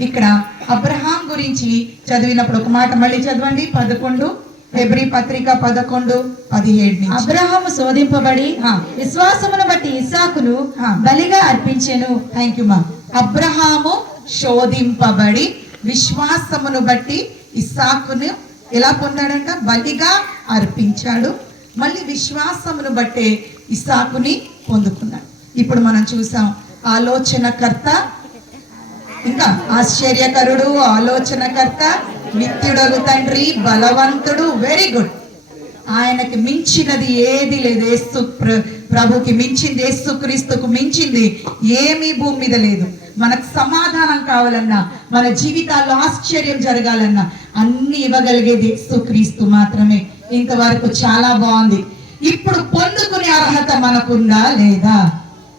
ఇక్కడ అబ్రహాం గురించి చదివినప్పుడు ఒక మాట మళ్ళీ చదవండి. పదకొండు ఫిబ్రి పత్రిక పదకొండు పదిహేడు అబ్రహాము శోధింపబడి ఆ. విశ్వాసమును బట్టి ఇస్సాకును ఆ. బలిగా అర్పించెను. థ్యాంక్ యూ మా అబ్రహాము శోధింపబడి విశ్వాసమును బట్టి ఇస్సాకును ఎలా పొందాడంట? బలిగా అర్పించాడు. మళ్ళీ విశ్వాసమును బట్టే ఇస్సాకుని పొందుకున్నాడు. ఇప్పుడు మనం చూసాం. ఆలోచనకర్త ఇంకా ఆశ్చర్యకరుడు ఆలోచనకర్త నిత్యుడగు తండ్రి బలవంతుడు వెరీ గుడ్ ఆయనకి మించినది ఏది లేదు. యేసు ప్రభుకి మించింది ఏసుక్రీస్తుకు మించింది ఏమీ భూమి మీద లేదు. మనకు సమాధానం కావాలన్నా మన జీవితాల్లో ఆశ్చర్యం జరగాలన్నా అన్ని ఇవ్వగలిగేది ఏసుక్రీస్తు మాత్రమే. ఇంతవరకు చాలా బాగుంది. ఇప్పుడు పొందుకునే అర్హత మనకుందా లేదా?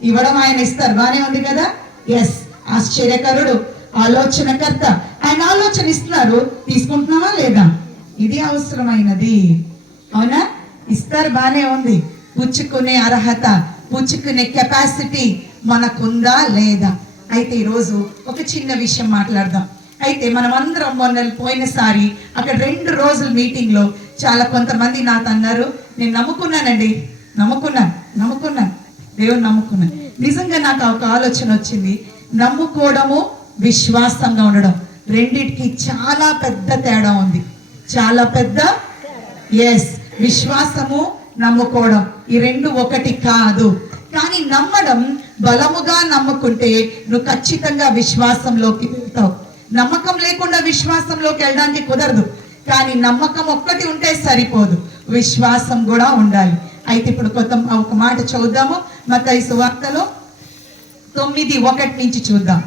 ఇవ్వడం ఆయన ఇస్తారు. బానే ఉంది కదా? ఎస్ ఆశ్చర్యకరుడు ఆలోచనకర్త. ఆయన ఆలోచన ఇస్తున్నారు తీసుకుంటున్నావా లేదా? ఇది అవసరమైనది. అవునా? ఇస్తారు బానే ఉంది. పుచ్చుకునే అర్హత పుచ్చుకునే కెపాసిటీ మనకుందా లేదా? అయితే ఈరోజు ఒక చిన్న విషయం మాట్లాడదాం. అయితే మనం అందరం మొన్న పోయినసారి అక్కడ రెండు రోజుల మీటింగ్లో చాలా కొంతమంది నాతో అన్నారు నేను నమ్ముకున్నానండి. నమ్ముకున్నాను. నమ్ముకున్నాను. దేవుని నమ్ముకున్నాను నిజంగా నాకు ఒక ఆలోచన వచ్చింది. నమ్ముకోవడము విశ్వాసంగా ఉండడం. రెండిటికి చాలా పెద్ద తేడా ఉంది. చాలా పెద్ద? ఎస్ విశ్వాసము నమ్ముకోవడం. ఈ రెండు ఒకటి కాదు. కానీ నమ్మడం బలముగా నమ్ముకుంటే నువ్వు ఖచ్చితంగా విశ్వాసంలోకి వెళ్తావు. నమ్మకం లేకుండా విశ్వాసంలోకి వెళ్ళడానికి కుదరదు. కానీ నమ్మకం ఒక్కటి ఉంటే సరిపోదు. విశ్వాసం కూడా ఉండాలి. అయితే ఇప్పుడు కొత్త ఒక మాట చూద్దాము మత ఈ సువార్తలో తొమ్మిది ఒకటి నుంచి చూద్దాం.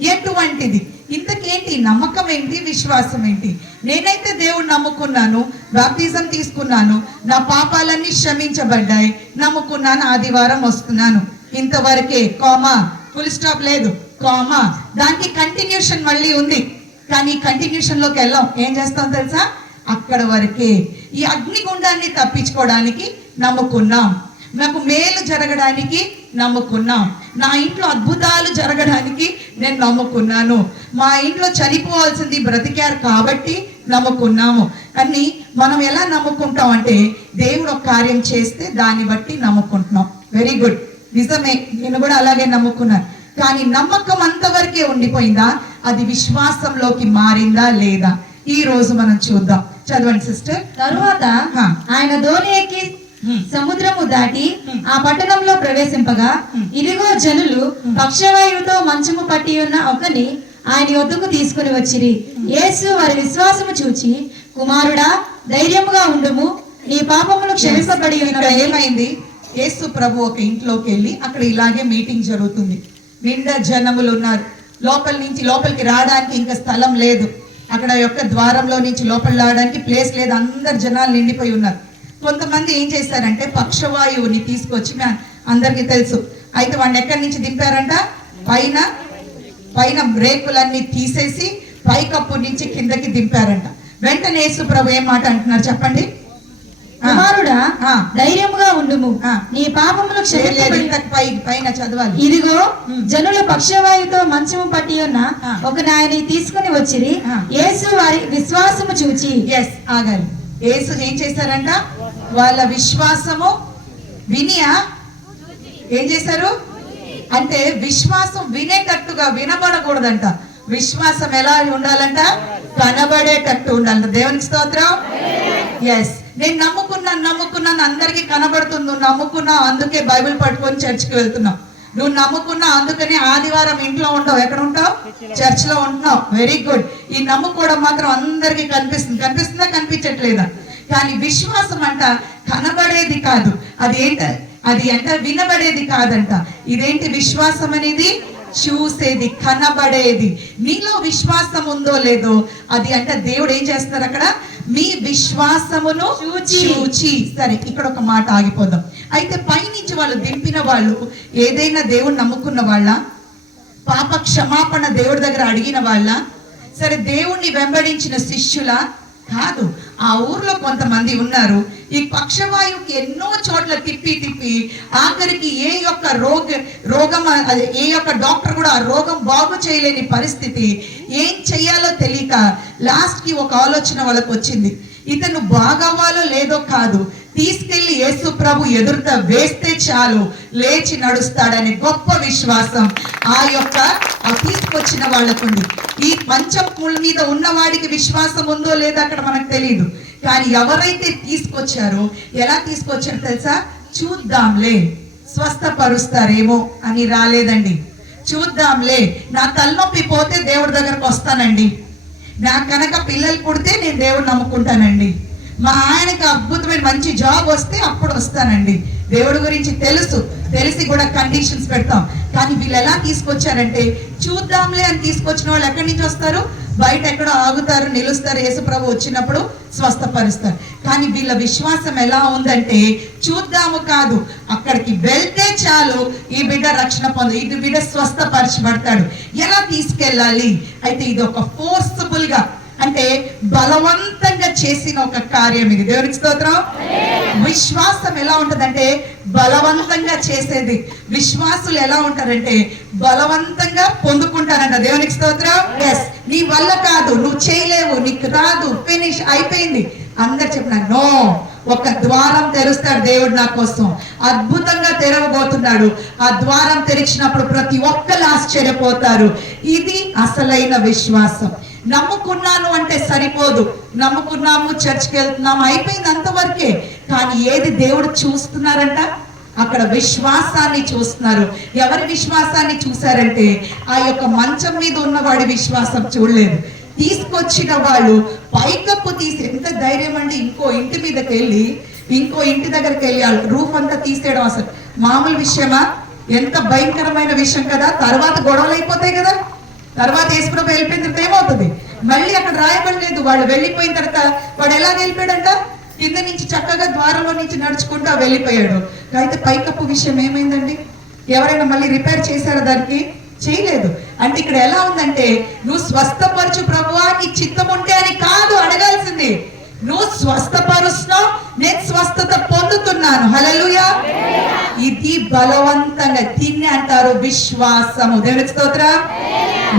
ఎటువంటిది? ఇంతకేంటి నమ్మకం ఏంటి విశ్వాసం ఏంటి నేనైతే దేవుడు నమ్ముకున్నాను బాప్తిజం తీసుకున్నాను నా పాపాలన్నీ క్షమించబడ్డాయి నమ్ముకున్నాను ఆదివారం వస్తున్నాను. ఇంతవరకే కామా ఫుల్ స్టాప్ లేదు కామా. దానికి కంటిన్యూషన్ మళ్ళీ ఉంది. కానీ కంటిన్యూషన్లోకి వెళ్ళాం. ఏం చేస్తాం తెలుసా? అక్కడ వరకే. ఈ అగ్నిగుండాన్ని తప్పించుకోవడానికి నమ్ముకున్నాం. నాకు మేలు జరగడానికి నమ్ముకున్నాం. నా ఇంట్లో అద్భుతాలు జరగడానికి నేను నమ్ముకున్నాను. మా ఇంట్లో చనిపోవాల్సింది బ్రతికారు కాబట్టి నమ్ముకున్నాము. కానీ మనం ఎలా నమ్ముకుంటాం అంటే దేవుడు ఒక కార్యం చేస్తే దాన్ని బట్టి నమ్ముకుంటున్నాం. వెరీ గుడ్ నిజమే. నేను కూడా అలాగే నమ్ముకున్నాను. కానీ నమ్మకం అంతవరకే ఉండిపోయిందా? అది విశ్వాసంలోకి మారిందా లేదా? ఈ రోజు మనం చూద్దాం. చదవండి సిస్టర్. తరువాత. ఆయన ధోని ఎక్కి. సముద్రము దాటి. ఆ పట్టణంలో ప్రవేశింపగా. ఇదిగో జనులు పక్షవాయువుతో మంచము పట్టి ఉన్న ఒకని ఆయన వద్దకు తీసుకుని వచ్చిరి. యేసు వారి విశ్వాసము చూచి కుమారుడా ధైర్యముగా ఉండుము. నీ పాపములు క్షమింపబడి ఏమైంది? యేసు ప్రభు ఒక ఇంట్లోకి వెళ్ళి అక్కడ ఇలాగే మీటింగ్ జరుగుతుంది. నిండా జనములు ఉన్నారు. లోపల నుంచి లోపలికి రావడానికి ఇంకా స్థలం లేదు. అక్కడ యొక్క ద్వారంలో నుంచి లోపల రావడానికి ప్లేస్ లేదు. అందరు జనాలు నిండిపోయి ఉన్నారు. కొంతమంది ఏం చేశారంటే పక్షవాయువుని తీసుకొచ్చి అందరికీ తెలుసు అయితే వాడిని ఎక్కడి నుంచి దింపారంట పైన పైన రేకులన్నీ తీసేసి పైకప్పు నుంచి కిందకి దింపారంట వెంటనే యేసు ప్రభు ఏం మాట అంటున్నారు చెప్పండి. కుమారుడా ఆ. ధైర్యముగా ఉండుము. నీ పాపములు పైన చదవాలి ఇదిగో. జనుల పక్షవాయుతో మంచము పట్టి ఉన్న. ఒక నాయని తీసుకుని వచ్చిరి. యేసు వారి విశ్వాసము చూచి ఎస్ ఆగాలి యేసు ఏం చేశారంట వాళ్ళ విశ్వాసము వినియా? ఏం చేశారు? అంటే విశ్వాసం వినేటట్టుగా వినబడకూడదంట. విశ్వాసం ఎలా ఉండాలంట? కనబడేటట్టు ఉండాలంట. దేవునికి స్తోత్రం? ఎస్ నేను నమ్ముకున్నాను నమ్ముకున్నాను అందరికీ కనబడుతుంది. నువ్వు నమ్ముకున్నావు అందుకే బైబిల్ పట్టుకొని చర్చికి వెళ్తున్నావు. నువ్వు నమ్ముకున్నావు అందుకని ఆదివారం ఇంట్లో ఉండవు ఎక్కడ ఉంటావు? చర్చ్లో ఉంటున్నావు. వెరీ గుడ్ ఈ నమ్ముకోవడం మాత్రం అందరికీ కనిపిస్తుంది. కనిపిస్తుందా? కనిపించట్లేదా? కానీ విశ్వాసం అంట కనబడేది కాదు. అది ఏంట అది అంట వినబడేది కాదంట. ఇదేంటి విశ్వాసం అనేది? చూసేది కనబడేది. నీలో విశ్వాసం ఉందో లేదో అది అంటే దేవుడు ఏం చేస్తున్నారు అక్కడ? మీ విశ్వాసమును చూచి. చూచి. సరే ఇక్కడ ఒక మాట ఆగిపోదాం. అయితే పైనుంచి వాళ్ళు దింపిన వాళ్ళు ఏదైనా దేవుడు నమ్ముకున్న వాళ్ళ? పాప క్షమాపణ దేవుడి దగ్గర అడిగిన వాళ్ళ? సరే దేవుణ్ణి వెంబడించిన శిష్యుల? కాదు ఆ ఊర్లో కొంతమంది ఉన్నారు. ఈ పక్షవాయువుకి ఎన్నో చోట్ల తిప్పి తిప్పి ఆఖరికి ఏ యొక్క రోగ రోగం ఏ యొక్క డాక్టర్ కూడా ఆ రోగం బాగు చేయలేని పరిస్థితి. ఏం చెయ్యాలో తెలియక లాస్ట్కి ఒక ఆలోచన వాళ్ళకు వచ్చింది ఇతను బాగవ్వాలో లేదో కాదు తీసుకెళ్ళి యేసు ప్రభు ఎదురుత వేస్తే చాలు లేచి నడుస్తాడనే గొప్ప విశ్వాసం. ఆ యొక్క ఆ తీసుకొచ్చిన వాళ్ళకుండి ఈ పంచముల మీద ఉన్నవాడికి విశ్వాసం ఉందో లేదో అక్కడ మనకు తెలియదు కానీ ఎవరైతే తీసుకొచ్చారో ఎలా తీసుకొచ్చారో తెలుసా? చూద్దాంలే స్వస్థపరుస్తారేమో అని రాలేదండి. చూద్దాంలే నా తలనొప్పి పోతే దేవుడి దగ్గరకు వస్తానండి. నా కనుక పిల్లలు పుడితే నేను దేవుడు నమ్ముకుంటానండి. మా ఆయనకి అద్భుతమైన మంచి జాబ్ వస్తే అప్పుడు వస్తానండి. దేవుడి గురించి తెలుసు. తెలిసి కూడా కండిషన్స్ పెడతాం. కానీ వీళ్ళు ఎలా తీసుకొచ్చారంటే చూద్దాంలే అని తీసుకొచ్చిన వాళ్ళు ఎక్కడి నుంచి వస్తారు? బయట ఎక్కడో ఆగుతారు నిలుస్తారు. యేసుప్రభు వచ్చినప్పుడు స్వస్థపరుస్తారు. కానీ వీళ్ళ విశ్వాసం ఎలా ఉందంటే చూద్దాము కాదు. అక్కడికి వెళ్తే చాలు ఈ బిడ్డ రక్షణ పొంద ఈ బిడ్డ స్వస్థపరచబడతాడు. ఎలా తీసుకెళ్ళాలి? అయితే ఇది ఒక ఫోర్సబుల్గా అంటే బలవంతంగా చేసిన ఒక కార్యం ఇది. దేవునికి స్తోత్రం. విశ్వాసం ఎలా ఉంటుందంటే బలవంతంగా చేసేది. విశ్వాసులు ఎలా ఉంటారంటే బలవంతంగా పొందుకుంటారంట. దేవునికి స్తోత్రం. ఎస్ నీ వల్ల కాదు. నువ్వు చేయలేవు. నీకు రాదు. ఫినిష్ అయిపోయింది. అందరు చెప్పిన నో. ఒక ద్వారం తెరుస్తాడు దేవుడు నా కోసం. అద్భుతంగా తెరవబోతున్నాడు. ఆ ద్వారం తెరిచినప్పుడు ప్రతి ఒక్కరు ఆశ్చర్యపోతారు. ఇది అసలైన విశ్వాసం. నమ్ముకున్నాను అంటే సరిపోదు. నమ్ముకున్నాము చర్చ్కి వెళ్తున్నాము అయిపోయింది అంతవరకే కానీ ఏది దేవుడు చూస్తున్నారంట? అక్కడ విశ్వాసాన్ని చూస్తున్నారు. ఎవరి విశ్వాసాన్ని చూశారంటే ఆ యొక్క మంచం మీద ఉన్నవాడి విశ్వాసం చూడలేదు. తీసుకొచ్చిన వాళ్ళు పైకప్పు తీసి ఎంత ధైర్యం అండి ఇంకో ఇంటి మీదకి వెళ్ళి ఇంకో ఇంటి దగ్గరికి వెళ్ళి రూఫ్ అంతా తీసేయడం అసలు మామూలు విషయమా? ఎంత భయంకరమైన విషయం కదా? తర్వాత గొడవలు అయిపోతాయి కదా? తర్వాత యేసుప్రభు వెళ్ళిపోయిన తర్వాత ఏమవుతుంది? మళ్ళీ అక్కడ రాయబడలేదు. వాళ్ళు వెళ్ళిపోయిన తర్వాత వాడు ఎలా వెళ్ళిపోయాడంట? కింద నుంచి చక్కగా ద్వారంలో నుంచి నడుచుకుంటూ వెళ్ళిపోయాడు. అయితే పైకప్పు విషయం ఏమైందండి? ఎవరైనా మళ్ళీ రిపేర్ చేశారా దానికి? చేయలేదు. అంటే ఇక్కడ ఎలా ఉందంటే నువ్వు స్వస్థపరచు ప్రభువా నీ చిత్తం ఉంటే అని కాదు అడగాల్సింది. నువ్వు స్వస్థపరుస్తున్నావు నేను స్వస్థత పొందుతున్నాను. హలలుయా ఇది బలవంతంగా దీన్ని అంటారు విశ్వాసము. దేవునికి స్తోత్ర?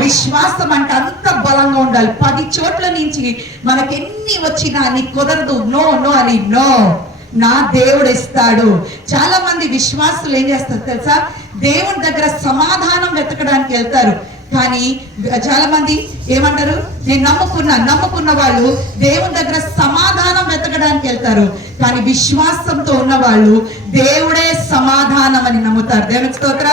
విశ్వాసం అంటే అంత బలంగా ఉండాలి. పది చోట్ల నుంచి మనకి ఎన్ని వచ్చినా నీ కుదరదు. నో నో అని నో. నా దేవుడు ఇస్తాడు. చాలా మంది విశ్వాసులు ఏం చేస్తారు తెలుసా? దేవుని దగ్గర సమాధానం వెతకడానికి వెళ్తారు. కానీ చాలా మంది ఏమంటారు? నేను నమ్ముకున్నా నమ్ముకున్న వాళ్ళు దేవుని దగ్గర సమాధానం వెతకడానికి వెళ్తారు. కానీ విశ్వాసంతో ఉన్న వాళ్ళు దేవుడే సమాధానం అని నమ్ముతారు. దేవుని స్తోత్ర.